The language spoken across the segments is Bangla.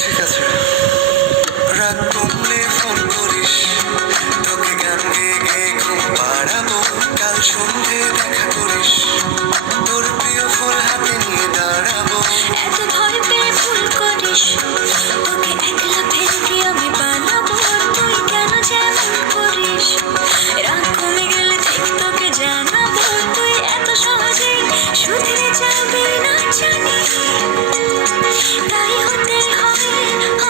ঠিক আছে, রাত কমলে ফোন করিস, তোকে গান গেয়ে গেয়ে ঘুম পাড়াবো। কাল সন্ধে দেখা করিস, তোর প্রিয় ফুল হাতে নিয়ে দাঁড়াবো। এত ভয় পেয়ে ভুল করিস, তোকে একলা ফেলে দিয়ে আমি বানাবো। তুই কেন যেমন করিস, রাগ কমে গেলে ঠিক তোকে জানাবো। তুই এত সহজেই শুধরে যাবি না জানি, তাই হতে হয়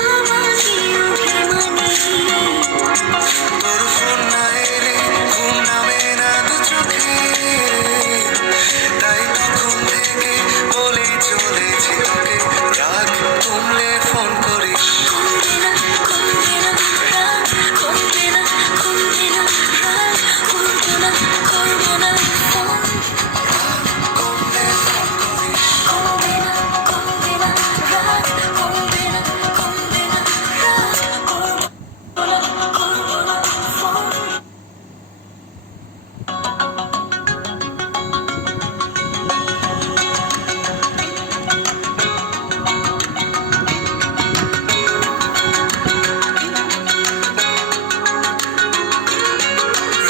আমাকে অভিমানী। তোর ফোন না এলে ঘুম নামে না দু চোখে, তাই তখন থেকে বলেই চলেছি তোকে, রাগ কমলে ফোন করিস। কমবে না, কমবে না রাগ, কমবে না, কমবে না রাগ, করবো না, করবো না ফোন। কমলে ফোন করিস। কমবে না, কমবে না রাগ, কমবে না, কমবে না রাগ, করবো না, করবো না ফোন।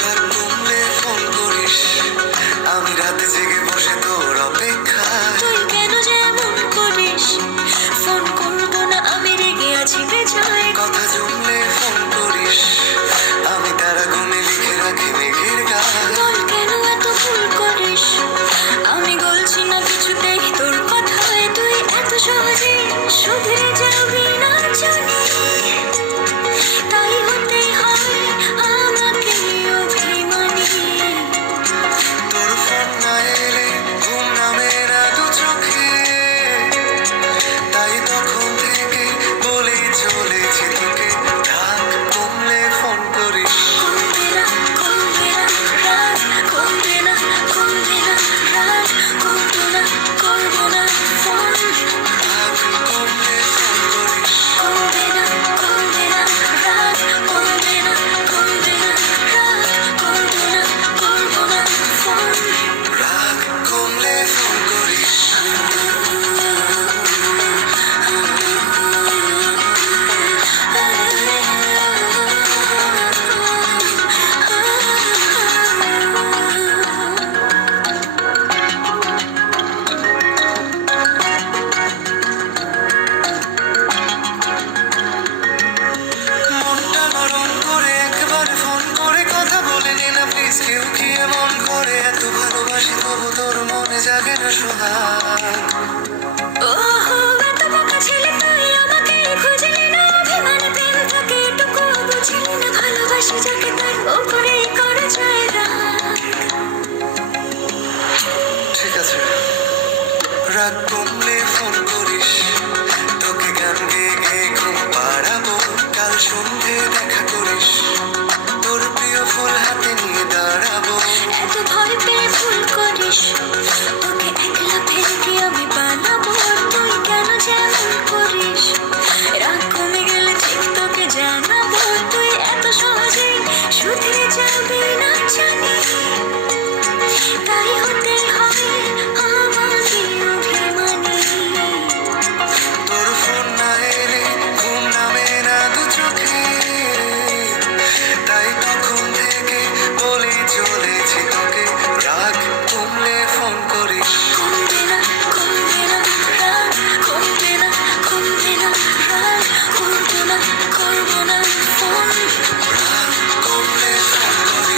রাত কমলে ফোন করিস, আমি রাতে জেগে বসে তোর অপেক্ষায়। তুই কেন যেমন করিস, ফোন করবো না আমি রেগে আছি বেজায়। কথা জমলে ফোন করিস, আমি তারা গুনে লিখে রাখি মেঘের গায়ে। বল কেন এত ভুল করিস, আমি গলছি না কিছুতেই তোর কথায়। তুই এত সহজে শুধরে যাবি না জানি, তাই হতে হয় আমাকে অভিমানী। তোর ফোন না এলে ঘুম নামে না দু চোখে, তাই তখন থেকে বলেই চলেছি তোকে, রাগ কমলে ফোন করিস। কমবে না, কমবে না রাগ, কমবে না, কমবে না রাগ, করবো না, করবো না ফোন। রাগ কমলে ফোন করিস। কমবে না, কমবে না রাগ, কমবে না, কমবে না রাগ, করবো না, করবো না ফোন। রাগ কমলে ফোন করিস। মনটা নরম করে একবার ফোন করে কথা বলে নে না প্লিজ। কেউ কি এমন করে, এত ভালোবাসি তবু তোর মনে জাগে না সোহাগ। ওহো, এত বোকা ছেলে তুই, আমাকে খুঁজলি না অভিমানে। প্রেম থাকে এটুকুও বুঝলি না, ভালোবাসি যাকে তার ওপরেই করা যায় রাগ। ঠিক আছে, রাত কমলে ফোন করিস, তোকে গান গেয়ে গেয়ে ঘুম পাড়াবো। কাল সন্ধে দেখা করিস, তোর প্রিয় ফুল হাতে নিয়ে দাঁড়াবো। এত ভয় পেয়ে ভুল করিস, তোকে একলা ফেলে দিয়ে আমি বানাবো। তুই কেন যেমন করিস, রাগ কমে গেলে ঠিক তোকে জানাবো। তুই এত সহজেই শুধরে যাবি না জানি, তাই হতে হয় আমাকে অভিমানী। তোর ফোন না এলে ঘুম নামে না দু চোখে, তাই তখন থেকে বলেই চলেছি তোকে, রাগ কমলে ফোন করিস। কমবে না, কমবে না রাগ, কমবে না, কমবে না রাগ, করবো না, করবো না ফোন। রাগ কমলে ফোন করিস।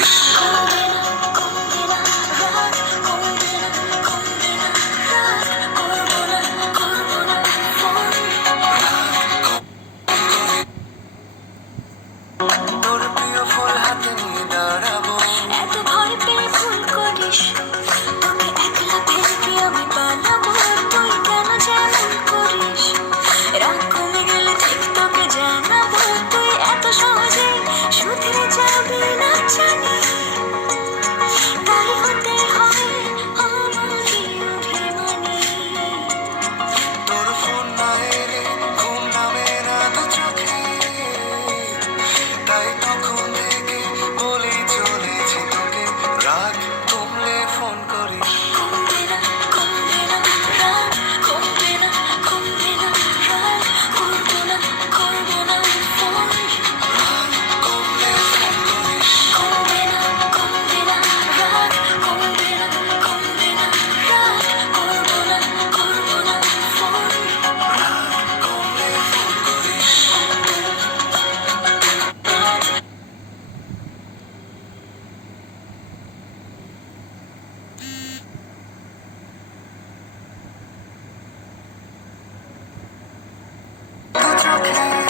রাখলে